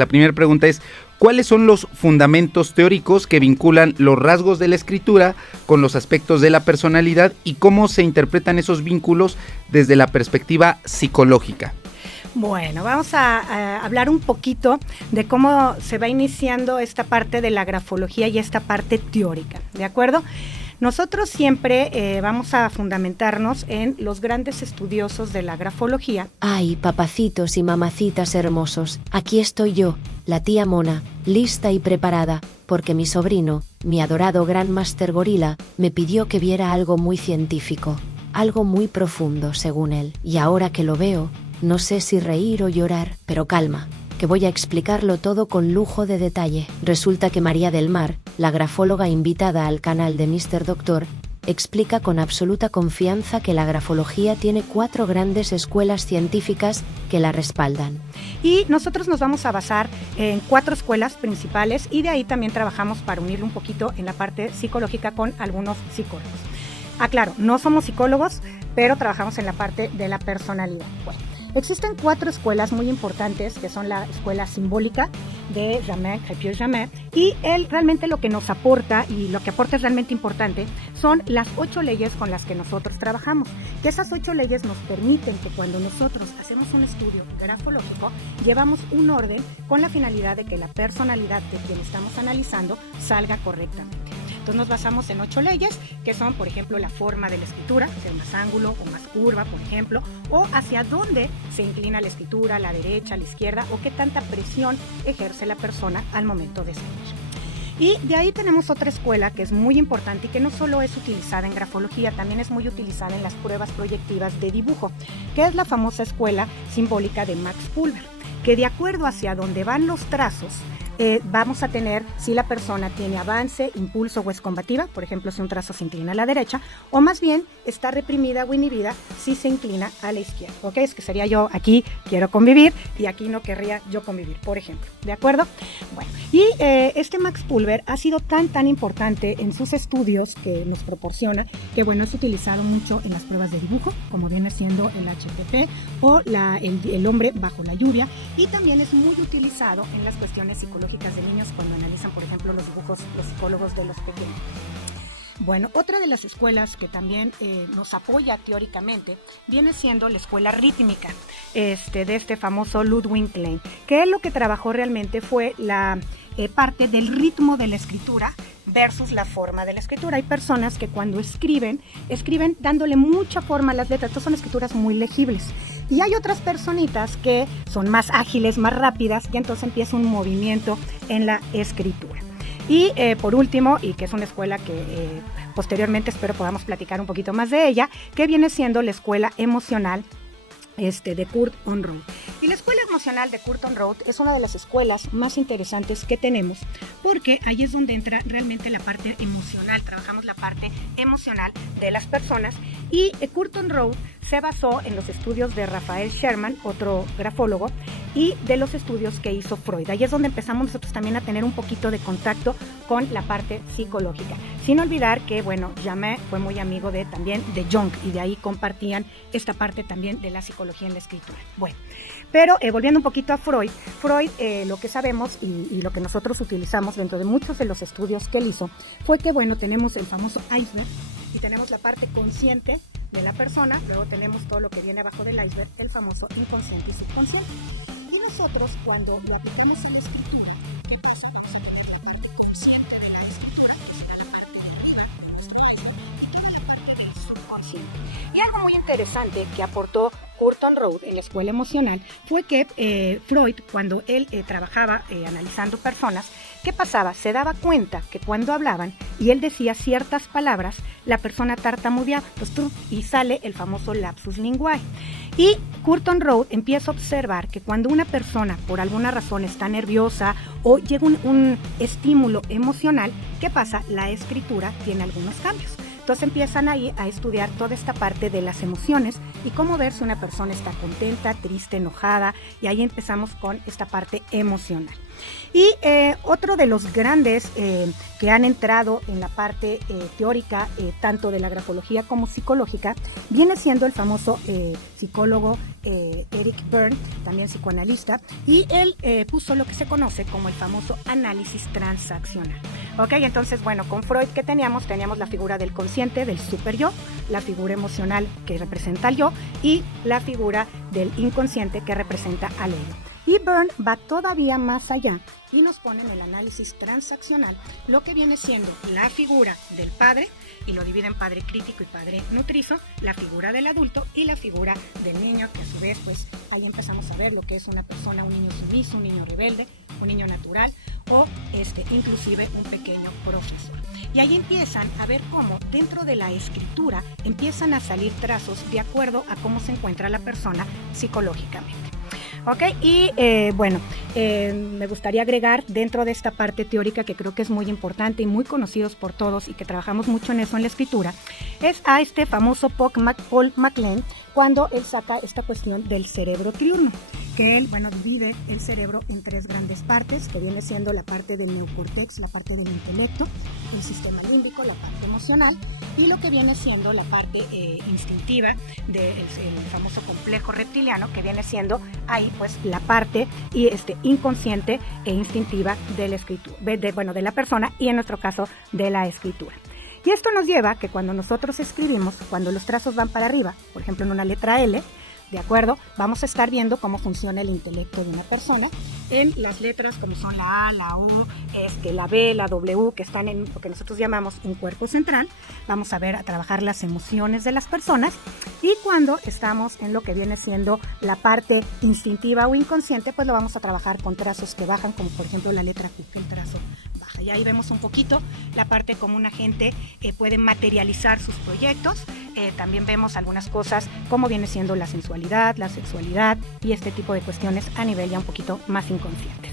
La primera pregunta es, ¿cuáles son los fundamentos teóricos que vinculan los rasgos de la escritura con los aspectos de la personalidad y cómo se interpretan esos vínculos desde la perspectiva psicológica? Bueno, vamos a hablar un poquito de cómo se va iniciando esta parte de la grafología y esta parte teórica, ¿de acuerdo? Nosotros siempre vamos a fundamentarnos en los grandes estudiosos de la grafología. Ay, papacitos y mamacitas hermosos, aquí estoy yo, la tía Mona, lista y preparada, porque mi sobrino, mi adorado Gran Master Gorila, me pidió que viera algo muy científico, algo muy profundo, según él. Y ahora que lo veo, no sé si reír o llorar, pero calma, que voy a explicarlo todo con lujo de detalle. Resulta que María del Mar, la grafóloga invitada al canal de Mr. Doctor, explica con absoluta confianza que la grafología tiene 4 grandes escuelas científicas que la respaldan. Y nosotros nos vamos a basar en 4 escuelas principales y de ahí también trabajamos para unirlo un poquito en la parte psicológica con algunos psicólogos. Claro, no somos psicólogos, pero trabajamos en la parte de la personalidad. Bueno, existen 4 escuelas muy importantes, que son la escuela simbólica de Jamet, Crépy Jamet, y él realmente lo que nos aporta, y lo que aporta es realmente importante, son las 8 leyes con las que nosotros trabajamos. Que esas 8 leyes nos permiten que cuando nosotros hacemos un estudio grafológico, llevamos un orden con la finalidad de que la personalidad de quien estamos analizando salga correctamente. Entonces nos basamos en 8 leyes, que son, por ejemplo, la forma de la escritura, ser más ángulo o más curva, por ejemplo, o hacia dónde se inclina la escritura, a la derecha, a la izquierda, o qué tanta presión ejerce la persona al momento de escribir. Y de ahí tenemos otra escuela que es muy importante y que no solo es utilizada en grafología, también es muy utilizada en las pruebas proyectivas de dibujo, que es la famosa escuela simbólica de Max Pulver, que de acuerdo hacia dónde van los trazos, vamos a tener si la persona tiene avance, impulso o es combativa, por ejemplo, si un trazo se inclina a la derecha, o más bien está reprimida o inhibida si se inclina a la izquierda, ¿ok? Es que sería yo aquí quiero convivir y aquí no querría yo convivir, por ejemplo, ¿de acuerdo? Bueno, y este Max Pulver ha sido tan importante en sus estudios que nos proporciona, que bueno, es utilizado mucho en las pruebas de dibujo, como viene siendo el HTP o el hombre bajo la lluvia, y también es muy utilizado en las cuestiones psicológicas de niños cuando analizan, por ejemplo, los dibujos, los psicólogos de los pequeños. Bueno, otra de las escuelas que también nos apoya teóricamente viene siendo la escuela rítmica de este famoso Ludwig Klein, que él lo que trabajó realmente fue la parte del ritmo de la escritura versus la forma de la escritura. Hay personas que cuando escriben dándole mucha forma a las letras, entonces son escrituras muy legibles. Y hay otras personitas que son más ágiles, más rápidas, y entonces empieza un movimiento en la escritura. Y por último, y que es una escuela que posteriormente espero podamos platicar un poquito más de ella, que viene siendo la escuela emocional de Kurt Unruh. Y la escuela emocional de Kurt Unruh es una de las escuelas más interesantes que tenemos, porque ahí es donde entra realmente la parte emocional, trabajamos la parte emocional de las personas, y Kurt Unruh se basó en los estudios de Raphael Sherman, otro grafólogo, y de los estudios que hizo Freud. Ahí es donde empezamos nosotros también a tener un poquito de contacto con la parte psicológica. Sin olvidar que, bueno, Jamet fue muy amigo también de Jung, y de ahí compartían esta parte también de la psicología en la escritura. Bueno, pero volviendo un poquito a Freud, lo que sabemos y lo que nosotros utilizamos dentro de muchos de los estudios que él hizo fue que, bueno, tenemos el famoso iceberg y tenemos la parte consciente de la persona, luego tenemos todo lo que viene abajo del iceberg, el famoso inconsciente y subconsciente. Y nosotros, cuando lo aplicamos en la escritura, ¿qué pasa? El consciente de la escritura, que será la parte de arriba, nuestro iceberg, y queda la parte del subconsciente. Y algo muy interesante que aportó Kurt Unruh en la escuela emocional fue que Freud, cuando él trabajaba analizando personas, ¿qué pasaba? Se daba cuenta que cuando hablaban y él decía ciertas palabras, la persona tartamudeaba y sale el famoso lapsus linguae. Y Kurt Unruh empieza a observar que cuando una persona por alguna razón está nerviosa o llega un estímulo emocional, ¿qué pasa? La escritura tiene algunos cambios. Entonces empiezan ahí a estudiar toda esta parte de las emociones y cómo ver si una persona está contenta, triste, enojada, y ahí empezamos con esta parte emocional. Y otro de los grandes que han entrado en la parte teórica, tanto de la grafología como psicológica, viene siendo el famoso psicólogo Eric Berne, también psicoanalista, y él puso lo que se conoce como el famoso análisis transaccional. Ok, entonces, bueno, con Freud, ¿qué teníamos? Teníamos la figura del consciente, del super yo, la figura emocional que representa al yo y la figura del inconsciente que representa al ego. Y Berne va todavía más allá y nos pone en el análisis transaccional lo que viene siendo la figura del padre, y lo divide en padre crítico y padre nutrizo, la figura del adulto y la figura del niño, que a su vez, pues ahí empezamos a ver lo que es una persona, un niño sumiso, un niño rebelde, un niño natural o inclusive un pequeño profesor. Y ahí empiezan a ver cómo dentro de la escritura empiezan a salir trazos de acuerdo a cómo se encuentra la persona psicológicamente. Ok, y me gustaría agregar dentro de esta parte teórica que creo que es muy importante y muy conocidos por todos y que trabajamos mucho en eso en la escritura, es a este famoso Paul MacLean, cuando él saca esta cuestión del cerebro triurno, que él, divide el cerebro en tres grandes partes, que viene siendo la parte del neocórtex, la parte del intelecto, el sistema límbico, la parte emocional, y lo que viene siendo la parte instintiva del famoso complejo reptiliano, que viene siendo ahí pues la parte inconsciente e instintiva de la escritura, de la persona, y en nuestro caso de la escritura. Y esto nos lleva a que cuando nosotros escribimos, cuando los trazos van para arriba, por ejemplo en una letra L, ¿de acuerdo? Vamos a estar viendo cómo funciona el intelecto de una persona en las letras como son la A, la U, la B, la W, que están en lo que nosotros llamamos un cuerpo central. Vamos a trabajar las emociones de las personas, y cuando estamos en lo que viene siendo la parte instintiva o inconsciente, pues lo vamos a trabajar con trazos que bajan, como por ejemplo la letra Q, el trazo baja. Y ahí vemos un poquito la parte como una gente puede materializar sus proyectos. También vemos algunas cosas como viene siendo la sensualidad, la sexualidad y este tipo de cuestiones a nivel ya un poquito más inconscientes.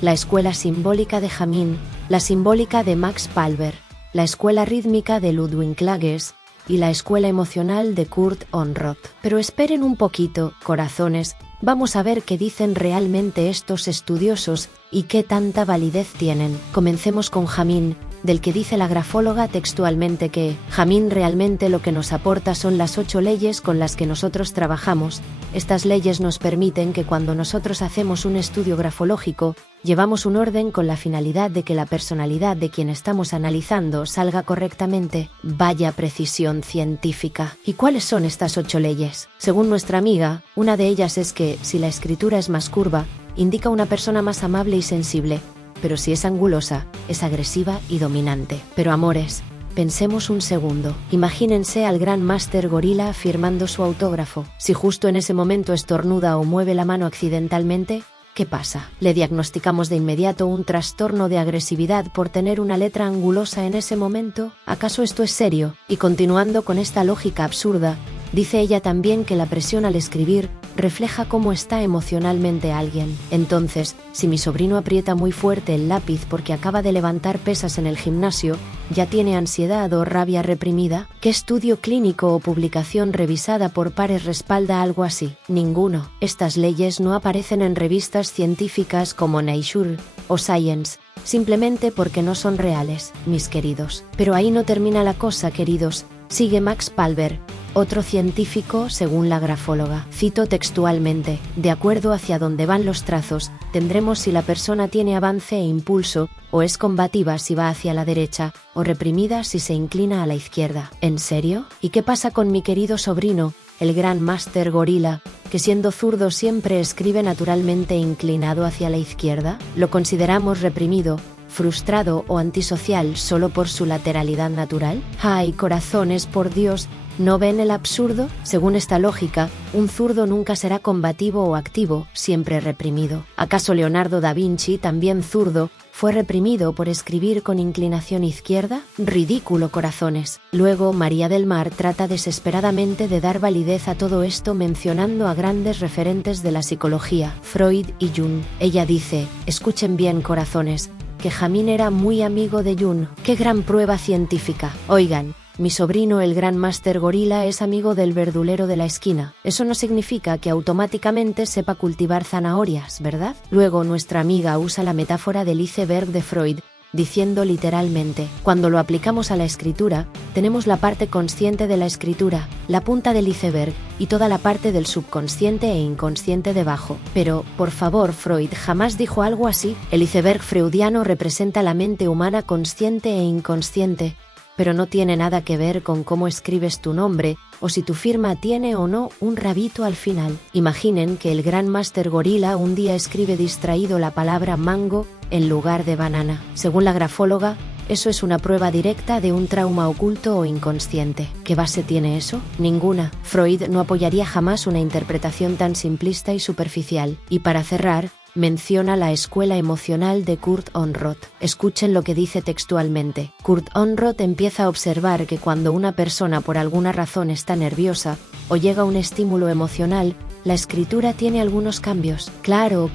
La escuela simbólica de Hamin, la simbólica de Max Palber, la escuela rítmica de Ludwig Klages y la escuela emocional de Kurt Onroth. Pero esperen un poquito, corazones, vamos a ver qué dicen realmente estos estudiosos y qué tanta validez tienen. Comencemos con Hamin, del que dice la grafóloga textualmente que Hamin realmente lo que nos aporta son las 8 leyes con las que nosotros trabajamos. Estas leyes nos permiten que cuando nosotros hacemos un estudio grafológico, llevamos un orden con la finalidad de que la personalidad de quien estamos analizando salga correctamente. Vaya precisión científica. ¿Y cuáles son estas 8 leyes? Según nuestra amiga, una de ellas es que si la escritura es más curva, indica una persona más amable y sensible, pero si es angulosa, es agresiva y dominante. Pero amores, pensemos un segundo. Imagínense al gran máster gorila firmando su autógrafo. Si justo en ese momento estornuda o mueve la mano accidentalmente, ¿qué pasa? ¿Le diagnosticamos de inmediato un trastorno de agresividad por tener una letra angulosa en ese momento? ¿Acaso esto es serio? Y continuando con esta lógica absurda, dice ella también que la presión al escribir refleja cómo está emocionalmente alguien. Entonces, si mi sobrino aprieta muy fuerte el lápiz porque acaba de levantar pesas en el gimnasio, ¿ya tiene ansiedad o rabia reprimida? ¿Qué estudio clínico o publicación revisada por pares respalda algo así? Ninguno. Estas leyes no aparecen en revistas científicas como Nature o Science, simplemente porque no son reales, mis queridos. Pero ahí no termina la cosa, queridos. Sigue Max Palber, otro científico según la grafóloga. Cito textualmente: de acuerdo hacia dónde van los trazos, tendremos si la persona tiene avance e impulso, o es combativa si va hacia la derecha, o reprimida si se inclina a la izquierda. ¿En serio? ¿Y qué pasa con mi querido sobrino, el gran máster gorila, que siendo zurdo siempre escribe naturalmente inclinado hacia la izquierda? ¿Lo consideramos reprimido, frustrado o antisocial solo por su lateralidad natural? ¡Ay, corazones, por Dios! ¿No ven el absurdo? Según esta lógica, un zurdo nunca será combativo o activo, siempre reprimido. ¿Acaso Leonardo da Vinci, también zurdo, fue reprimido por escribir con inclinación izquierda? Ridículo, corazones. Luego, María del Mar trata desesperadamente de dar validez a todo esto mencionando a grandes referentes de la psicología, Freud y Jung. Ella dice, escuchen bien, corazones, que Hamin era muy amigo de Jung. ¡Qué gran prueba científica! Oigan, Mi sobrino, el gran máster gorila, es amigo del verdulero de la esquina. Eso no significa que automáticamente sepa cultivar zanahorias, ¿verdad? Luego, nuestra amiga usa la metáfora del iceberg de Freud, diciendo literalmente, cuando lo aplicamos a la escritura, tenemos la parte consciente de la escritura, la punta del iceberg, y toda la parte del subconsciente e inconsciente debajo. Pero, por favor, Freud jamás dijo algo así. El iceberg freudiano representa la mente humana consciente e inconsciente, pero no tiene nada que ver con cómo escribes tu nombre, o si tu firma tiene o no un rabito al final. Imaginen que el gran máster gorila un día escribe distraído la palabra mango en lugar de banana. Según la grafóloga, eso es una prueba directa de un trauma oculto o inconsciente. ¿Qué base tiene eso? Ninguna. Freud no apoyaría jamás una interpretación tan simplista y superficial. Y para cerrar, menciona la escuela emocional de Kurt Onroth. Escuchen lo que dice textualmente. Kurt Onroth empieza a observar que cuando una persona por alguna razón está nerviosa o llega un estímulo emocional, la escritura tiene algunos cambios. Claro,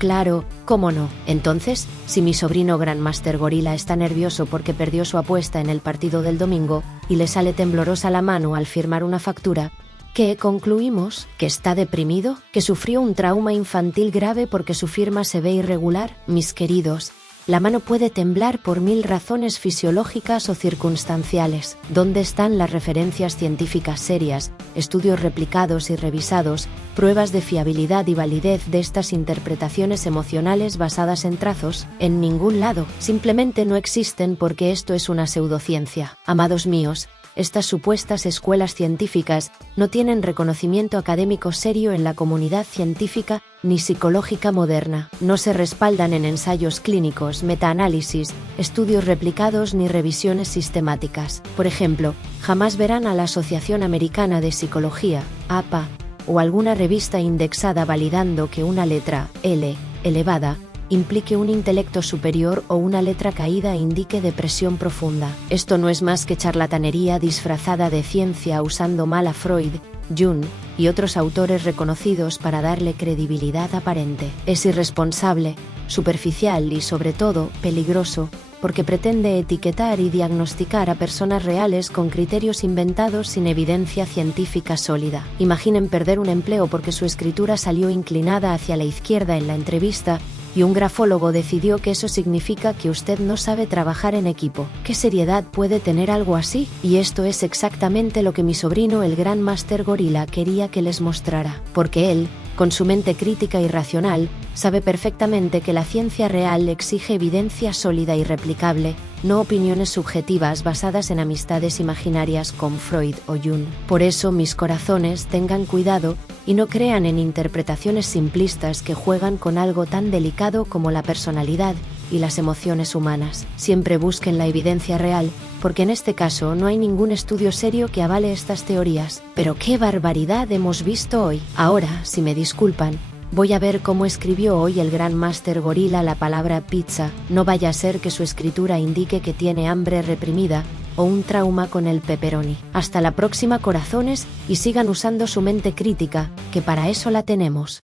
¿cómo no? Entonces, si mi sobrino Grandmaster Gorila está nervioso porque perdió su apuesta en el partido del domingo y le sale temblorosa la mano al firmar una factura, ¿qué concluimos? ¿Que está deprimido? ¿Que sufrió un trauma infantil grave porque su firma se ve irregular? Mis queridos, la mano puede temblar por 1000 razones fisiológicas o circunstanciales. ¿Dónde están las referencias científicas serias, estudios replicados y revisados, pruebas de fiabilidad y validez de estas interpretaciones emocionales basadas en trazos? En ningún lado. Simplemente no existen porque esto es una pseudociencia. Amados míos, estas supuestas escuelas científicas no tienen reconocimiento académico serio en la comunidad científica ni psicológica moderna. No se respaldan en ensayos clínicos, metaanálisis, estudios replicados ni revisiones sistemáticas. Por ejemplo, jamás verán a la Asociación Americana de Psicología, APA, o alguna revista indexada validando que una letra L elevada implique un intelecto superior o una letra caída indique depresión profunda. Esto no es más que charlatanería disfrazada de ciencia usando mal a Freud, Jung y otros autores reconocidos para darle credibilidad aparente. Es irresponsable, superficial y sobre todo peligroso, porque pretende etiquetar y diagnosticar a personas reales con criterios inventados sin evidencia científica sólida. Imaginen perder un empleo porque su escritura salió inclinada hacia la izquierda en la entrevista y un grafólogo decidió que eso significa que usted no sabe trabajar en equipo. ¿Qué seriedad puede tener algo así? Y esto es exactamente lo que mi sobrino, el gran máster gorila, quería que les mostrara. Porque él, con su mente crítica y racional, sabe perfectamente que la ciencia real exige evidencia sólida y replicable, no opiniones subjetivas basadas en amistades imaginarias con Freud o Jung. Por eso, mis corazones, tengan cuidado y no crean en interpretaciones simplistas que juegan con algo tan delicado como la personalidad y las emociones humanas. Siempre busquen la evidencia real, porque en este caso no hay ningún estudio serio que avale estas teorías. Pero qué barbaridad hemos visto hoy. Ahora, si me disculpan, voy a ver cómo escribió hoy el gran máster gorila la palabra pizza. No vaya a ser que su escritura indique que tiene hambre reprimida o un trauma con el pepperoni. Hasta la próxima, corazones, y sigan usando su mente crítica, que para eso la tenemos.